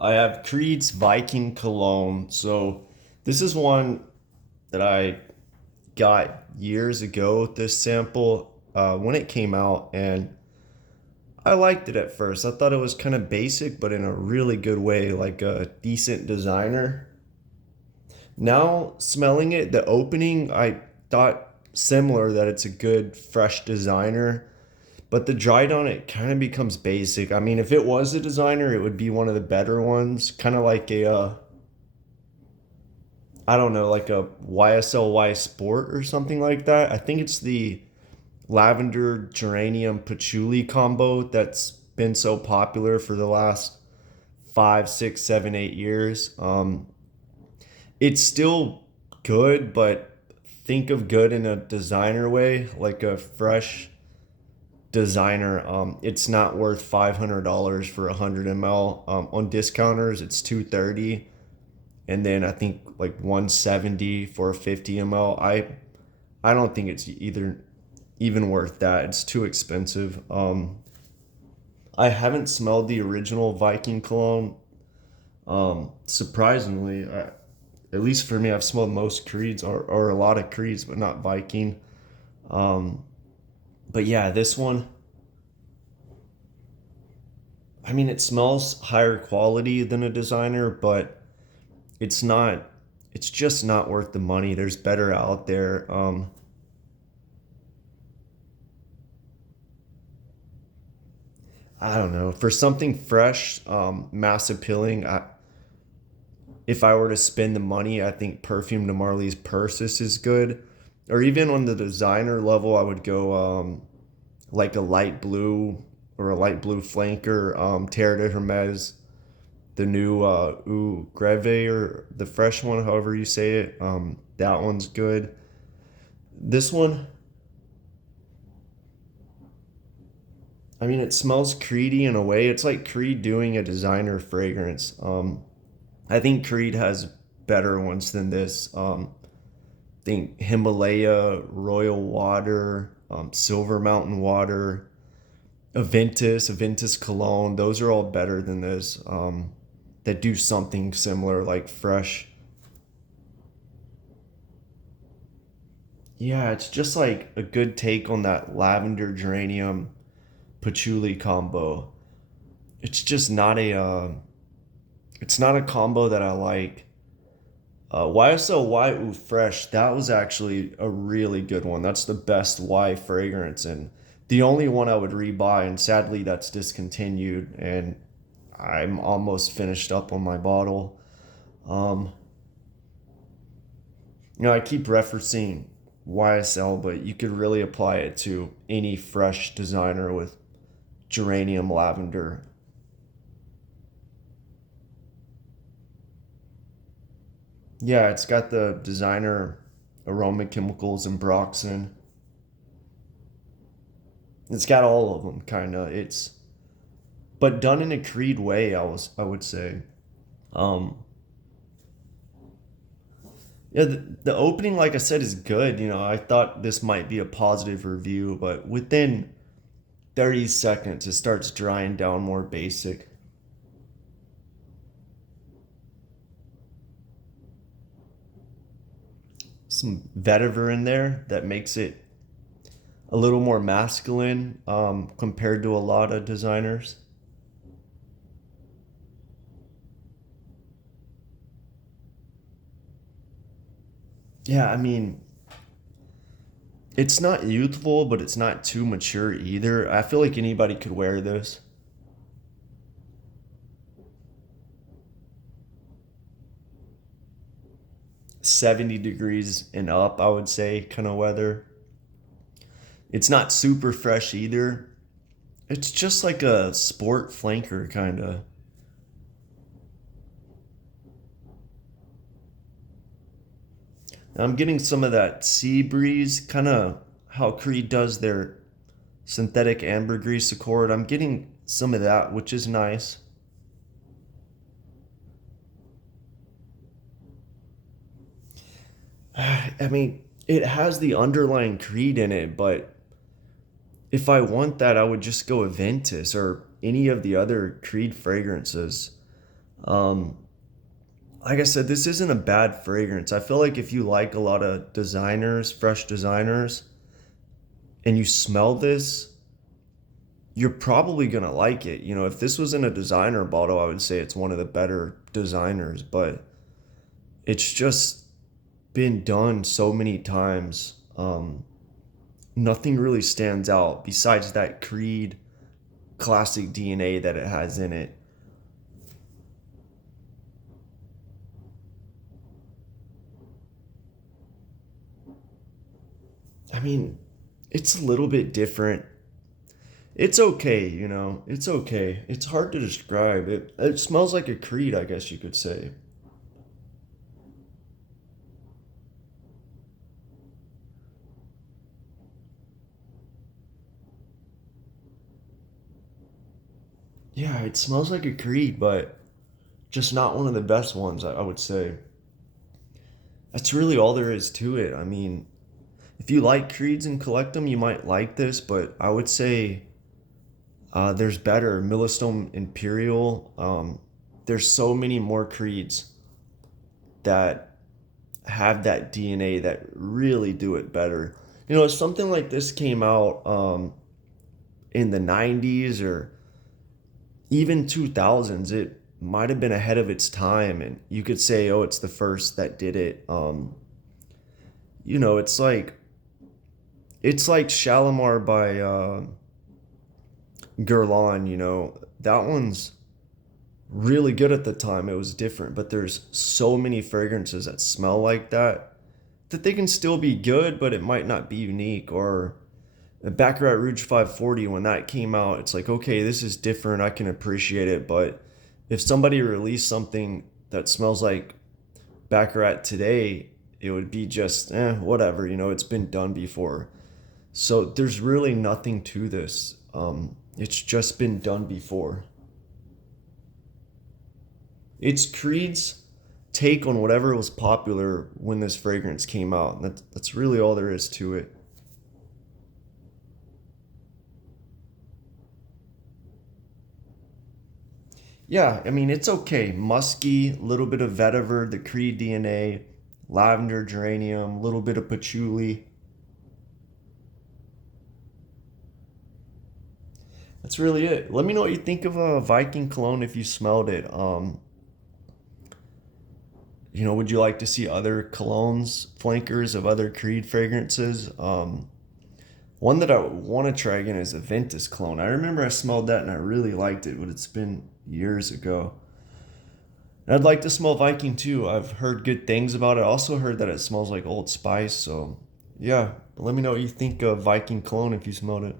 I have Creed's Viking Cologne. So this is one that I got years ago, this sample, when it came out, and I liked it at first. I thought it was kind of basic, but in a really good way, like a decent designer. Now, smelling it, the opening, I thought similar that it's a good, fresh designer. But the dried on it kind of becomes basic. I mean, if it was a designer, it would be one of the better ones. Kind of like I don't know, like a YSLY Sport or something like that. I think it's the lavender geranium patchouli combo that's been so popular for the last 5, 6, 7, 8 years. It's still good, but think of good in a designer way, like a fresh designer. It's not worth $500 for 100 ml. On discounters, it's 230, and then I think like 170 for a 50 ml. I don't think it's either even worth that. It's too expensive. I haven't smelled the original Viking cologne. Surprisingly, at least for me, I've smelled most Creeds or a lot of Creeds, but not Viking. Um, but yeah, this one, I mean, it smells higher quality than a designer, but it's not, it's just not worth the money. There's better out there. I don't know. For something fresh, mass appealing, if I were to spend the money, I think Perfume de Marly's Persis is good. Or even on the designer level, I would go like a light blue or a light blue flanker, Terre de Hermes, the new Eau Greve or the fresh one, however you say it. That one's good. This one, I mean, it smells Creedy in a way. It's like Creed doing a designer fragrance. I think Creed has better ones than this. I think Himalaya, Royal Water, Silver Mountain Water, Aventus Cologne. Those are all better than this. That do something similar, like fresh. Yeah, it's just like a good take on that lavender geranium patchouli combo. It's just not it's not a combo that I like. YSL Ooh Fresh, that was actually a really good one. That's the best Y fragrance and the only one I would rebuy. And sadly, that's discontinued, and I'm almost finished up on my bottle. Um, I keep referencing YSL, but you could really apply it to any fresh designer with geranium lavender. Yeah, it's got the designer aroma chemicals and Broxin. It's got all of them, kind of. It's but done in a Creed way. I would say. Um, yeah, the opening, like I said, is good. I thought this might be a positive review, but within 30 seconds, it starts drying down more basic. Some vetiver in there that makes it a little more masculine compared to a lot of designers. Yeah, I mean, it's not youthful, but it's not too mature either. I feel like anybody could wear this. 70 degrees and up, I would say, kind of weather. It's not super fresh either. It's just like a sport flanker, kind of. I'm getting some of that sea breeze, kind of how Creed does their synthetic ambergris accord. I'm getting some of that, which is nice. I mean, it has the underlying Creed in it, but if I want that, I would just go Aventus or any of the other Creed fragrances. Um, like I said, this isn't a bad fragrance. I feel like if you like a lot of designers, fresh designers, and you smell this, you're probably gonna like it. You know, if this was in a designer bottle, I would say it's one of the better designers, but it's just been done so many times. Nothing really stands out besides that Creed classic DNA that it has in it. I mean, it's a little bit different. It's okay, you know. It's okay. It's hard to describe. It smells like a Creed, I guess you could say. Yeah, it smells like a Creed, but just not one of the best ones, I would say. That's really all there is to it. I mean, if you like Creeds and collect them, you might like this, but I would say there's better. Millstone Imperial. There's so many more Creeds that have that DNA that really do it better. You know, if something like this came out in the 90s or even 2000s, it might have been ahead of its time. And you could say, oh, it's the first that did it. You know, it's like Shalimar by Guerlain, you know. That one's really good at the time. It was different, but there's so many fragrances that smell like that they can still be good, but it might not be unique. Or Baccarat Rouge 540, when that came out, it's like, okay, this is different. I can appreciate it. But if somebody released something that smells like Baccarat today, it would be just, whatever, you know, it's been done before. So there's really nothing to this. It's just been done before. It's Creed's take on whatever was popular when this fragrance came out. And that's really all there is to it. Yeah, I mean, it's okay. Musky, little bit of vetiver, the Creed DNA, lavender, geranium, little bit of patchouli. That's really it. Let me know what you think of a Viking cologne if you smelled it. Would you like to see other colognes, flankers of other Creed fragrances? One that I want to try again is a Ventus cologne. I remember I smelled that and I really liked it, but it's been years ago. And I'd like to smell Viking too. I've heard good things about it. I also heard that it smells like Old Spice. So, yeah, let me know what you think of Viking cologne if you smelled it.